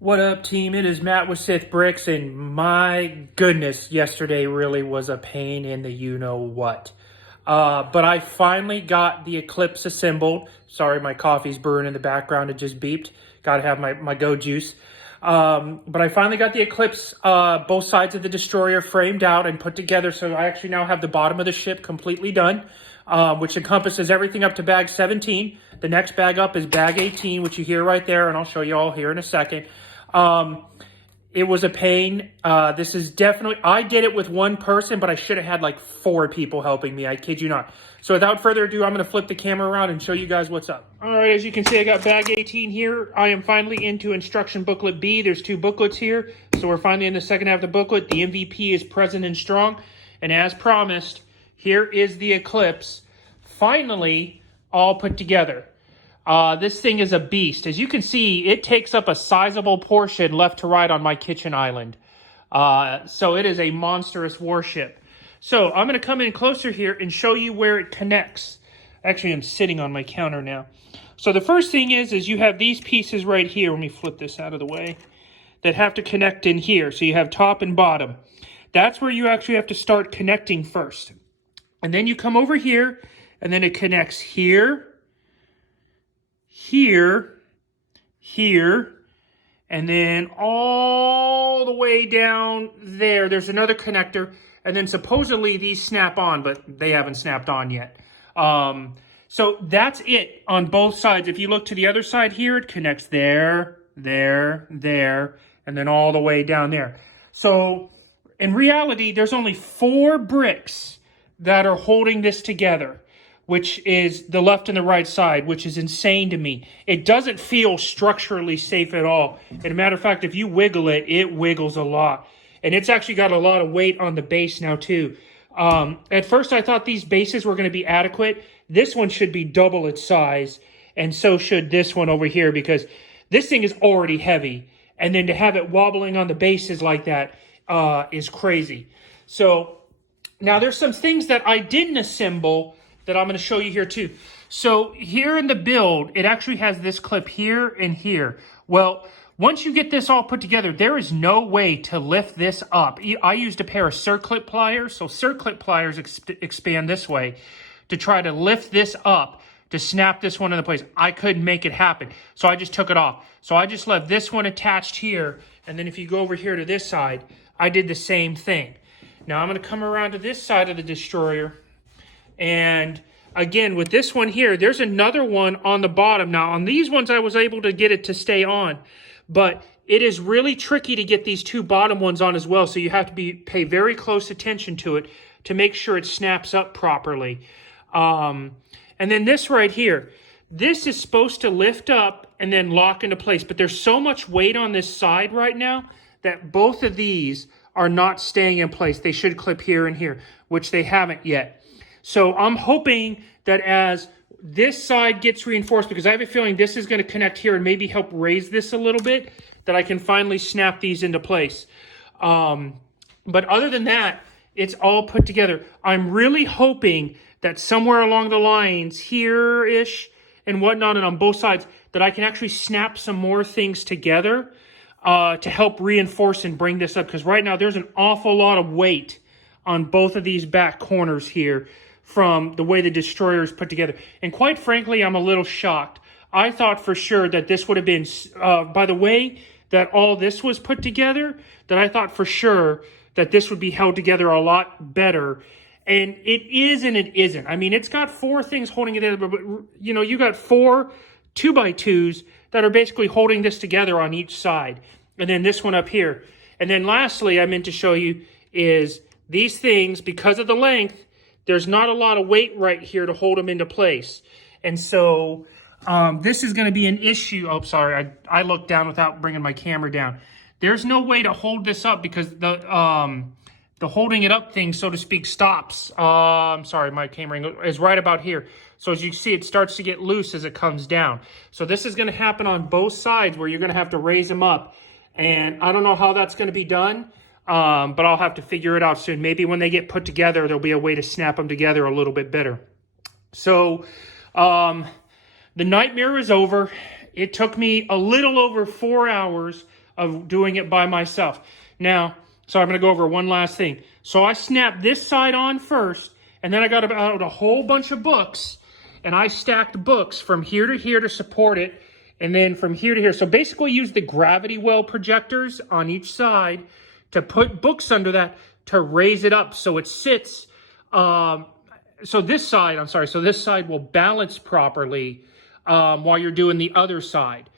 What up, team? It is Matt with Sith Bricks, and my goodness, yesterday really was a pain in the you-know-what. But I finally got the Eclipse assembled. Sorry, my coffee's brewing in the background. It just beeped. Gotta have my go juice. But I finally got the Eclipse, both sides of the destroyer framed out and put together, so I actually now have the bottom of the ship completely done, which encompasses everything up to bag 17. The next bag up is bag 18, which you hear right there, and I'll show you all here in a second. It was a pain. This is definitely, I did it with one person, but I should have had like 4 people helping me. I kid you not. So without further ado, I'm going to flip the camera around and show you guys what's up. All right, as you can see, I got bag 18 here. I am finally into instruction booklet B. There's 2 booklets here. So we're finally in the second half of the booklet. The MVP is present and strong. And as promised, here is the Eclipse finally all put together. This thing is a beast. As you can see, it takes up a sizable portion left to right on my kitchen island. So it is a monstrous warship. So I'm going to come in closer here and show you where it connects. Actually, I'm sitting on my counter now. So the first thing is you have these pieces right here. Let me flip this out of the way. That have to connect in here. So you have top and bottom. That's where you actually have to start connecting first. And then you come over here, and then it connects here, here, here, and then all the way down there. There's another connector, and then supposedly these snap on, but they haven't snapped on yet. So that's it on both sides. If you look to the other side here, it connects there, there, there, and then all the way down there. So in reality, there's only 4 bricks that are holding this together, which is the left and the right side, which is insane to me. It doesn't feel structurally safe at all. As a matter of fact, if you wiggle it, it wiggles a lot. And it's actually got a lot of weight on the base now, too. At first, I thought these bases were going to be adequate. This one should be double its size, and so should this one over here, because this thing is already heavy. And then to have it wobbling on the bases like that is crazy. So now there's some things that I didn't assemble that I'm going to show you here too. So here in the build, it actually has this clip here and here. Well, once you get this all put together, there is no way to lift this up. I used a pair of circlip pliers. So circlip pliers expand this way to try to lift this up, to snap this one into place. I couldn't make it happen. So I just took it off. So I just left this one attached here. And then if you go over here to this side, I did the same thing. Now I'm going to come around to this side of the destroyer. And again, with this one here, there's another one on the bottom. Now, on these ones, I was able to get it to stay on. But it is really tricky to get these 2 bottom ones on as well. So you have to pay very close attention to it to make sure it snaps up properly. And then this right here, this is supposed to lift up and then lock into place. But there's so much weight on this side right now that both of these are not staying in place. They should clip here and here, which they haven't yet. So I'm hoping that as this side gets reinforced, because I have a feeling this is going to connect here and maybe help raise this a little bit, that I can finally snap these into place. But other than that, it's all put together. I'm really hoping that somewhere along the lines here-ish and whatnot, and on both sides, that I can actually snap some more things together to help reinforce and bring this up. Because right now, there's an awful lot of weight on both of these back corners here from the way the destroyer is put together. And quite frankly, I'm a little shocked. I thought for sure that this would have been, by the way that all this was put together, that I thought for sure that this would be held together a lot better. And it is and it isn't. I mean, it's got 4 things holding it together, but you know, you got 4 2x2s that are basically holding this together on each side. And then this one up here. And then lastly, I meant to show you is these things, because of the length, there's not a lot of weight right here to hold them into place. And so this is going to be an issue. Oh, sorry. I looked down without bringing my camera down. There's no way to hold this up because the holding it up thing, so to speak, stops. I'm sorry, my camera is right about here. So as you see, it starts to get loose as it comes down. So this is going to happen on both sides where you're going to have to raise them up. And I don't know how that's going to be done. But I'll have to figure it out soon. Maybe when they get put together, there'll be a way to snap them together a little bit better. So the nightmare is over. It took me a little over 4 hours of doing it by myself. Now, so I'm going to go over one last thing. So I snapped this side on first, and then I got out a whole bunch of books, and I stacked books from here to here to support it, and then from here to here. So basically use the gravity well projectors on each side to put books under that to raise it up so it sits. So this side will balance properly while you're doing the other side.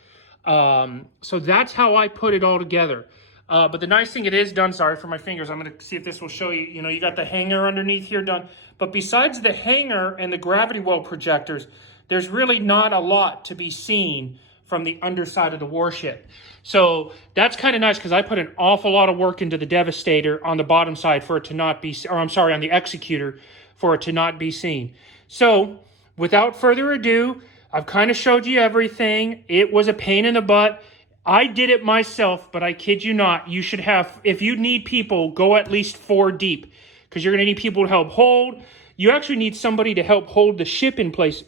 So that's how I put it all together. But the nice thing, it is done. Sorry for my fingers. I'm going to see if this will show you. You know, you got the hanger underneath here done. But besides the hanger and the gravity well projectors, there's really not a lot to be seen from the underside of the warship. So that's kind of nice because I put an awful lot of work into the Devastator on the bottom side for it to not be, or I'm sorry, on the Executor for it to not be seen. So without further ado, I've kind of showed you everything. It was a pain in the butt. I did it myself, but I kid you not, you should have, if you need people, go at least 4 deep because you're going to need people to help hold. You actually need somebody to help hold the ship in place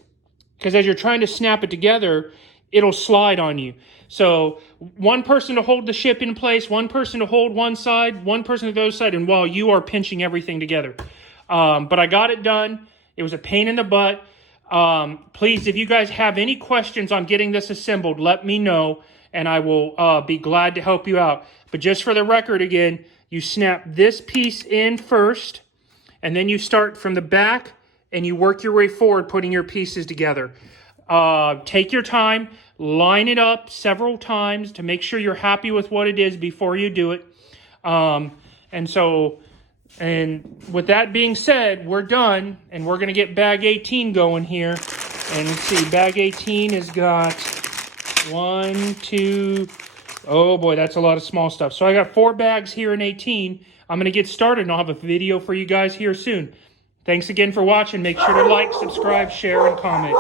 because as you're trying to snap it together, it'll slide on you. So one person to hold the ship in place, one person to hold one side, one person to the other side, and while you are pinching everything together. But I got it done. It was a pain in the butt. Please, if you guys have any questions on getting this assembled, let me know, and I will be glad to help you out. But just for the record again, you snap this piece in first, and then you start from the back, and you work your way forward, putting your pieces together. Take your time, line it up several times to make sure you're happy with what it is before you do it. And with that being said, we're done, and we're going to get bag 18 going here. And let's see, bag 18 has got 1, 2, oh boy, that's a lot of small stuff. So I got 4 bags here in 18. I'm going to get started, and I'll have a video for you guys here soon. Thanks again for watching. Make sure to like, subscribe, share, and comment.